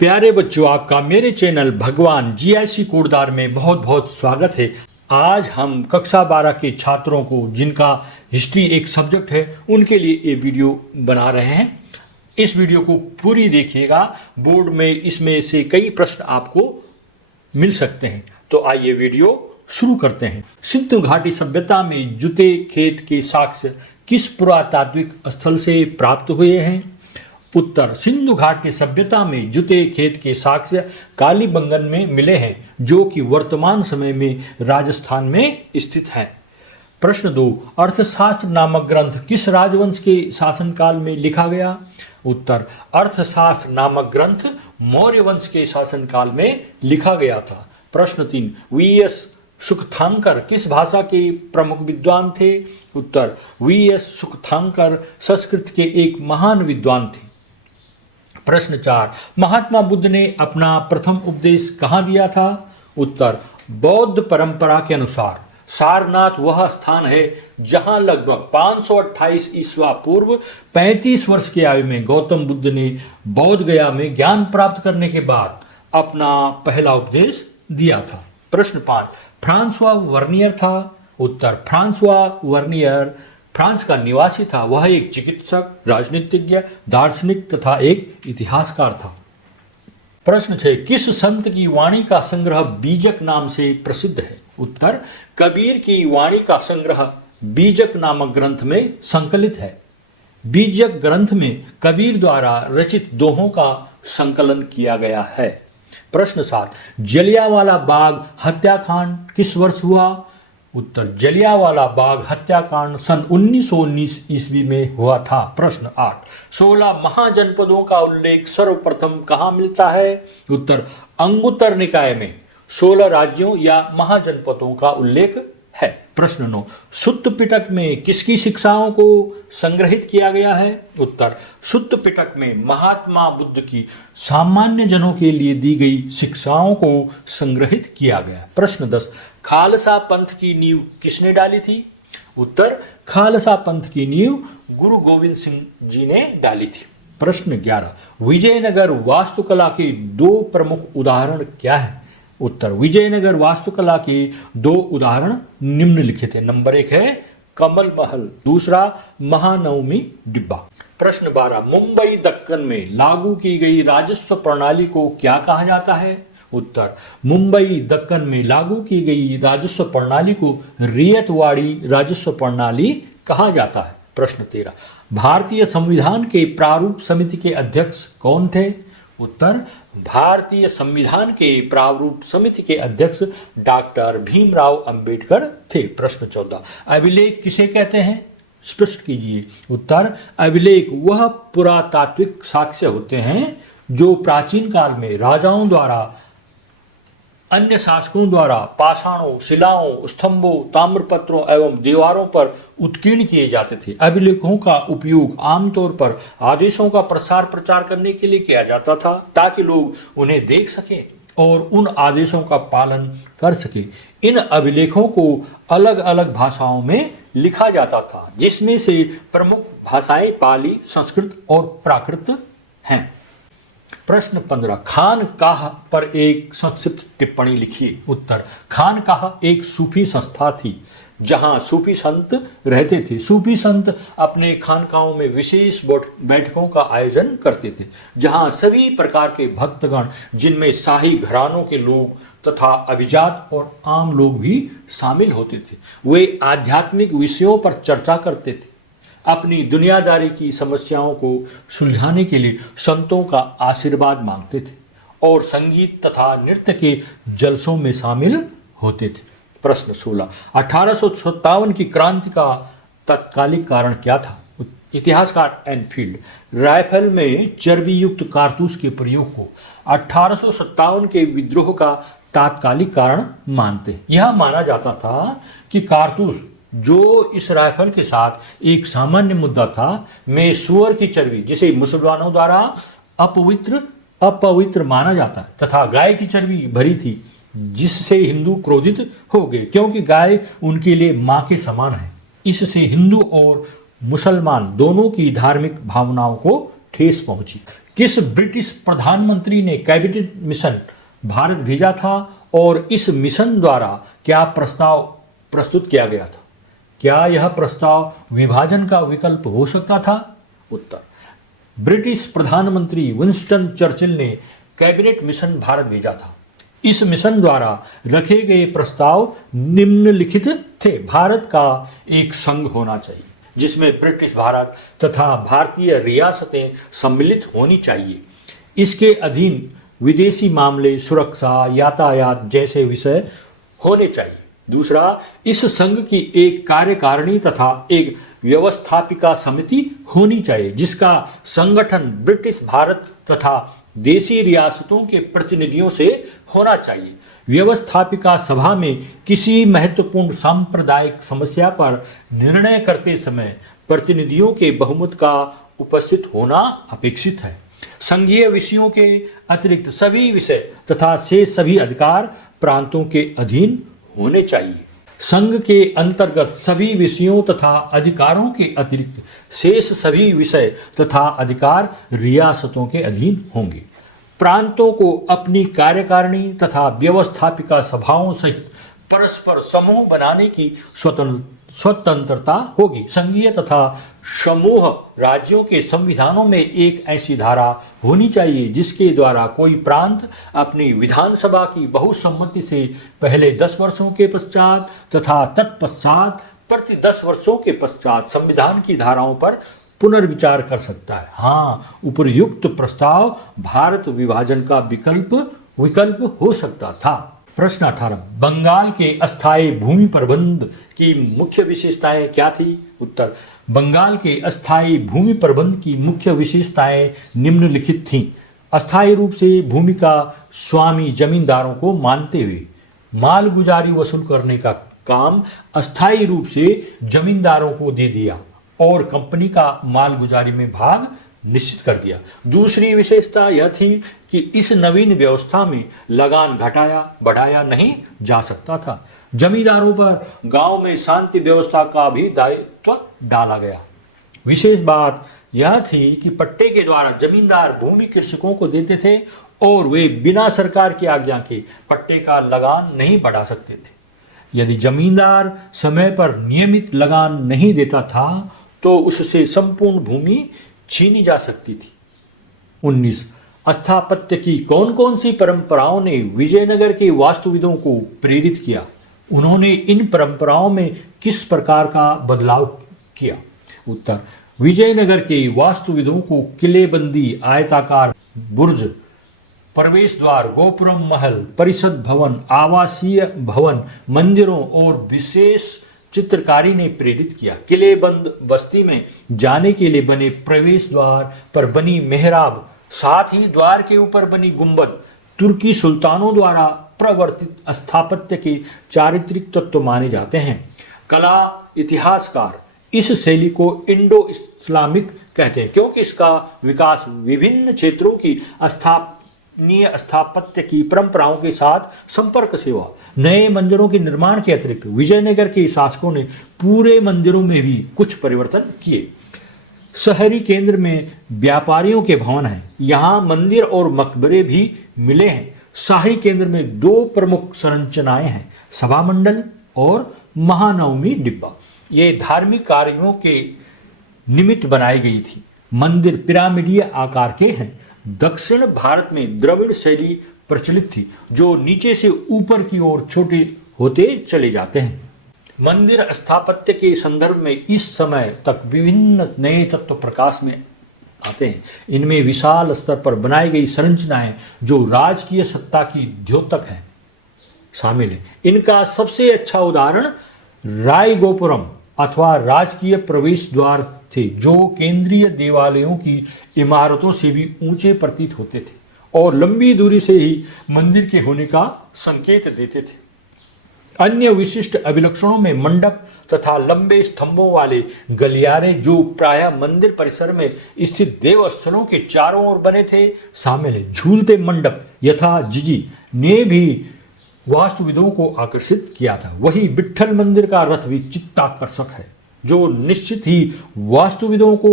प्यारे बच्चों, आपका मेरे चैनल भगवान जीआईसी कोडदार में बहुत बहुत स्वागत है। आज हम कक्षा 12 के छात्रों को, जिनका हिस्ट्री एक सब्जेक्ट है, उनके लिए ये वीडियो बना रहे हैं। इस वीडियो को पूरी देखिएगा, बोर्ड में इसमें से कई प्रश्न आपको मिल सकते हैं। तो आइए वीडियो शुरू करते हैं। सिंधु घाटी सभ्यता में जूते खेत के साक्ष्य किस पुरातात्विक स्थल से प्राप्त हुए हैं? उत्तर, सिंधु घाटी सभ्यता में जूते खेत के साक्ष्य कालीबंगन में मिले हैं, जो कि वर्तमान समय में राजस्थान में स्थित है। प्रश्न 2, अर्थशास्त्र नामक ग्रंथ किस राजवंश के शासनकाल में लिखा गया? उत्तर, अर्थशास्त्र नामक ग्रंथ मौर्य वंश के शासनकाल में लिखा गया था। प्रश्न 3, वीएस सुखथांकर किस भाषा के प्रमुख विद्वान थे? उत्तर, वीएस सुखथांकर संस्कृत के एक महान विद्वान थे। प्रश्न 4, महात्मा बुद्ध ने अपना प्रथम उपदेश कहाँ दिया था? उत्तर, बौद्ध परंपरा के अनुसार सारनाथ वह स्थान है जहां लगभग 528 ईस्वा पूर्व 35 वर्ष की आयु में गौतम बुद्ध ने बौद्ध गया में ज्ञान प्राप्त करने के बाद अपना पहला उपदेश दिया था। प्रश्न 5, फ्रांसवा वर्नियर था? उत्तर, फ्रांसवा वर्नियर फ्रांस का निवासी था। वह एक चिकित्सक, राजनीतिज्ञ, दार्शनिक तथा एक इतिहासकार था। प्रश्न 6, किस संत की वाणी का संग्रह बीजक नाम से प्रसिद्ध है? उत्तर, कबीर की वाणी का संग्रह बीजक नामक ग्रंथ में संकलित है। बीजक ग्रंथ में कबीर द्वारा रचित दोहों का संकलन किया गया है। प्रश्न 7, जलियांवाला बाग हत्याकांड किस वर्ष हुआ? उत्तर, जलियांवाला बाग हत्याकांड सन 1919 ईस्वी में हुआ था। प्रश्न 8, 16 महाजनपदों का उल्लेख सर्वप्रथम कहाँ मिलता है? उत्तर, अंगुत्तर निकाय में 16 राज्यों या महाजनपदों का उल्लेख है। प्रश्न 9, सुत्त पिटक में किसकी शिक्षाओं को संग्रहित किया गया है? उत्तर, सुत्त पिटक में महात्मा बुद्ध की सामान्य जनों के लिए दी गई शिक्षाओं को संग्रहित किया गया। प्रश्न 10, खालसा पंथ की नींव किसने डाली थी? उत्तर, खालसा पंथ की नींव गुरु गोविंद सिंह जी ने डाली थी। प्रश्न 11, विजयनगर वास्तुकला के दो प्रमुख उदाहरण क्या हैं? उत्तर, विजयनगर वास्तुकला के दो उदाहरण निम्नलिखित हैं। नंबर 1 है कमल महल, दूसरा महानवमी डिब्बा। प्रश्न 12, मुंबई दक्कन में लागू की गई राजस्व प्रणाली को क्या कहा जाता है? उत्तर, मुंबई दक्कन में लागू की गई राजस्व प्रणाली को रियतवाड़ी राजस्व प्रणाली कहा जाता है। प्रश्न 13, भारतीय संविधान के प्रारूप समिति के अध्यक्ष कौन थे? उत्तर, भारतीय संविधान के प्रारूप समिति के अध्यक्ष डॉक्टर भीमराव अंबेडकर थे। प्रश्न 14, अभिलेख किसे कहते हैं? स्पष्ट कीजिए। उत्तर, अभिलेख वह पुरातात्विक साक्ष्य होते हैं जो प्राचीन काल में राजाओं द्वारा, अन्य शासकों द्वारा पाषाणों, शिलाओं, स्तंभों, ताम्रपत्रों एवं दीवारों पर उत्कीर्ण किए जाते थे। अभिलेखों का उपयोग आमतौर पर आदेशों का प्रसार प्रचार करने के लिए किया जाता था, ताकि लोग उन्हें देख सकें और उन आदेशों का पालन कर सकें। इन अभिलेखों को अलग अलग भाषाओं में लिखा जाता था, जिसमें से प्रमुख भाषाएं पाली, संस्कृत और प्राकृत हैं। प्रश्न 15, खानकाह पर एक संक्षिप्त टिप्पणी लिखिए। उत्तर, खानकाह एक सूफी संस्था थी जहां सूफी संत रहते थे। सूफी संत अपने खानकाहों में विशेष बैठकों का आयोजन करते थे, जहां सभी प्रकार के भक्तगण, जिनमें शाही घरानों के लोग तथा अभिजात और आम लोग भी शामिल होते थे, वे आध्यात्मिक विषयों पर चर्चा करते थे। अपनी दुनियादारी की समस्याओं को सुलझाने के लिए संतों का आशीर्वाद मांगते थे और संगीत तथा नृत्य के जलसों में शामिल होते थे। प्रश्न 16, 1857 की क्रांति का तत्कालिक कारण क्या था? इतिहासकार एनफील्ड राइफल में चर्बी युक्त कारतूस के प्रयोग को 1857 के विद्रोह का तात्कालिक कारण मानते हैं। यह माना जाता था कि कारतूस, जो इस राइफल के साथ एक सामान्य मुद्दा था, में सुअर की चर्बी, जिसे मुसलमानों द्वारा अपवित्र माना जाता है, तथा गाय की चर्बी भरी थी, जिससे हिंदू क्रोधित हो गए, क्योंकि गाय उनके लिए मां के समान है। इससे हिंदू और मुसलमान दोनों की धार्मिक भावनाओं को ठेस पहुंची। किस ब्रिटिश प्रधानमंत्री ने कैबिनेट मिशन भारत भेजा था और इस मिशन द्वारा क्या प्रस्ताव प्रस्तुत किया गया था? क्या यह प्रस्ताव विभाजन का विकल्प हो सकता था? उत्तर, ब्रिटिश प्रधानमंत्री विंस्टन चर्चिल ने कैबिनेट मिशन भारत भेजा था। इस मिशन द्वारा रखे गए प्रस्ताव निम्नलिखित थे। भारत का एक संघ होना चाहिए जिसमें ब्रिटिश भारत तथा भारतीय रियासतें सम्मिलित होनी चाहिए। इसके अधीन विदेशी मामले, सुरक्षा, यातायात जैसे विषय होने चाहिए। दूसरा, इस संघ की एक कार्यकारिणी तथा एक व्यवस्थापिका समिति होनी चाहिए जिसका संगठन ब्रिटिश भारत तथा देशी रियासतों के प्रतिनिधियों से होना चाहिए। व्यवस्थापिका सभा में किसी महत्वपूर्ण सांप्रदायिक समस्या पर निर्णय करते समय प्रतिनिधियों के बहुमत का उपस्थित होना अपेक्षित है। संघीय विषयों के अतिरिक्त सभी विषय तथा शेष सभी अधिकार प्रांतों के अधीन होने चाहिए। संघ के अंतर्गत सभी विषयों तथा अधिकारों के अतिरिक्त शेष सभी विषय तथा अधिकार रियासतों के अधीन होंगे। प्रांतों को अपनी कार्यकारिणी तथा व्यवस्थापिका सभाओं सहित परस्पर समूह बनाने की स्वतंत्रता होगी। संघीय तथा समूह राज्यों के संविधानों में एक ऐसी धारा होनी चाहिए जिसके द्वारा कोई प्रांत अपनी विधानसभा की बहुसम्मति से पहले 10 वर्षों के पश्चात तथा तत्पश्चात प्रति 10 वर्षों के पश्चात संविधान की धाराओं पर पुनर्विचार कर सकता है। हाँ, उपयुक्त प्रस्ताव भारत विभाजन का विकल्प हो सकता था। प्रश्न 18, बंगाल के अस्थायी भूमि प्रबंध की मुख्य विशेषताएं क्या थी? उत्तर, बंगाल के अस्थायी भूमि प्रबंध की मुख्य विशेषताएं निम्नलिखित थीं। अस्थायी रूप से भूमि का स्वामी जमींदारों को मानते हुए मालगुजारी वसूल करने का काम अस्थायी रूप से जमींदारों को दे दिया और कंपनी का मालगुजारी में भाग निश्चित कर दिया। दूसरी विशेषता यह थी कि इस नवीन व्यवस्था में लगान घटाया बढ़ाया नहीं जा सकता था। जमींदारों पर गांव में शांति व्यवस्था का भी दायित्व डाला गया। विशेष बात यह थी कि पट्टे के द्वारा जमींदार भूमि कृषकों को देते थे और वे बिना सरकार की आज्ञा के पट्टे का लगान नहीं बढ़ा सकते थे। यदि जमींदार समय पर नियमित लगान नहीं देता था तो उससे संपूर्ण भूमि छीनी जा सकती थी। 19, स्थापत्य की कौन कौन सी परंपराओं ने विजयनगर के वास्तुविदों को प्रेरित किया? उन्होंने इन परंपराओं में किस प्रकार का बदलाव किया? उत्तर, विजयनगर के वास्तुविदों को किलेबंदी, आयताकार बुर्ज, प्रवेश द्वार, गोपुरम महल, परिषद भवन, आवासीय भवन, मंदिरों और विशेष चित्रकारी ने प्रेरित किया। किलेबंद बस्ती में जाने के लिए बने प्रवेश द्वार पर बनी मेहराब, साथ ही द्वार के ऊपर बनी गुंबद तुर्की सुल्तानों द्वारा प्रवर्तित स्थापत्य के चारित्रिक तत्व माने जाते हैं। कला इतिहासकार इस शैली को इंडो इस्लामिक कहते हैं क्योंकि इसका विकास विभिन्न क्षेत्रों की स्थापत्य की परंपराओं के साथ संपर्क से हुआ। नए मंदिरों के निर्माण के अतिरिक्त विजयनगर के शासकों ने पूरे मंदिरों में भी कुछ परिवर्तन किए। शहरी केंद्र में व्यापारियों के भवन हैं। यहाँ मंदिर और मकबरे भी मिले हैं। शाही केंद्र में 2 प्रमुख संरचनाएं हैं, सभा मंडल और महानवमी डिब्बा। ये धार्मिक कार्यों के निमित्त बनाई गई थी। मंदिर पिरामिडीय आकार के हैं। दक्षिण भारत में द्रविड़ शैली प्रचलित थी जो नीचे से ऊपर की ओर छोटे होते चले जाते हैं। मंदिर स्थापत्य के संदर्भ में इस समय तक विभिन्न नए तत्व प्रकाश में आते हैं। इनमें विशाल स्तर पर बनाई गई संरचनाएं जो राजकीय सत्ता की द्योतक हैं शामिल है। इनका सबसे अच्छा उदाहरण रायगोपुरम अथवा राजकीय प्रवेश द्वार थे जो केंद्रीय देवालयों की इमारतों से भी ऊंचे प्रतीत होते थे और लंबी दूरी से ही मंदिर के होने का संकेत देते थे। अन्य विशिष्ट अभिलक्षणों में मंडप तथा लंबे स्तंभों वाले गलियारे जो प्रायः मंदिर परिसर में स्थित देवस्थलों के चारों ओर बने थे शामिल है। झूलते मंडप यथा जिजी ने भी वास्तुविदों को आकर्षित किया था। वही विट्ठल मंदिर का रथ भी चित्ताकर्षक है जो निश्चित ही वास्तुविदों को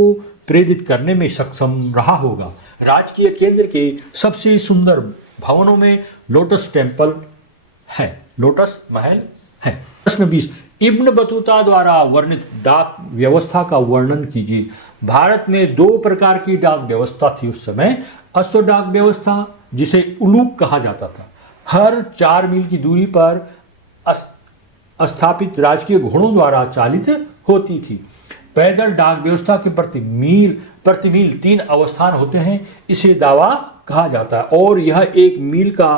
प्रेरित करने में सक्षम रहा होगा। राजकीय केंद्र के सबसे सुंदर भवनों में लोटस टेम्पल है, लोटस महल है। प्रश्न 20, इब्न बतूता द्वारा वर्णित डाक व्यवस्था का वर्णन कीजिए। भारत में दो प्रकार की डाक व्यवस्था थी उस समय। अश्व डाक व्यवस्था, जिसे उलूक कहा जाता था, हर 4 मील की दूरी पर स्थापित राजकीय घोड़ों द्वारा चालित होती थी। पैदल डाक व्यवस्था के प्रति मील 3 अवस्थान होते हैं, इसे दावा कहा जाता है, और यह 1 मील का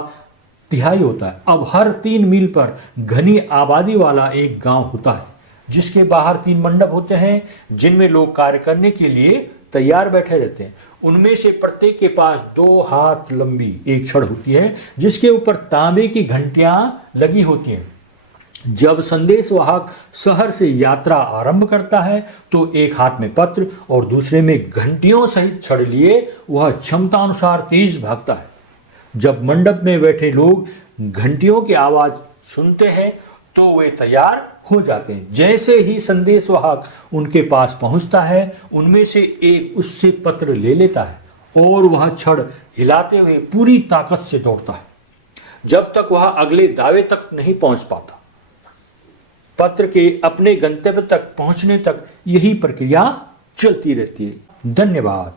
तिहाई होता है। अब हर 3 मील पर घनी आबादी वाला एक गांव होता है, जिसके बाहर 3 मंडप होते हैं, जिनमें लोग कार्य करने के लिए तैयार बैठे रहते हैं। उनमें से प्रत्येक के पास 2 हाथ लंबी एक छड़ होती है, जिसके ऊपर तांबे की घंटियां लगी होती हैं। जब संदेशवाहक शहर से यात्रा आरंभ करता है तो एक हाथ में पत्र और दूसरे में घंटियों सहित छड़ लिए वह क्षमता अनुसार तेज भागता है। जब मंडप में बैठे लोग घंटियों की आवाज सुनते हैं तो वे तैयार हो जाते हैं। जैसे ही संदेशवाहक उनके पास पहुंचता है, उनमें से एक उससे पत्र ले लेता है और वह छड़ हिलाते हुए पूरी ताकत से दौड़ता है, जब तक वह अगले दावे तक नहीं पहुंच पाता। पत्र के अपने गंतव्य तक पहुंचने तक यही प्रक्रिया चलती रहती है। धन्यवाद।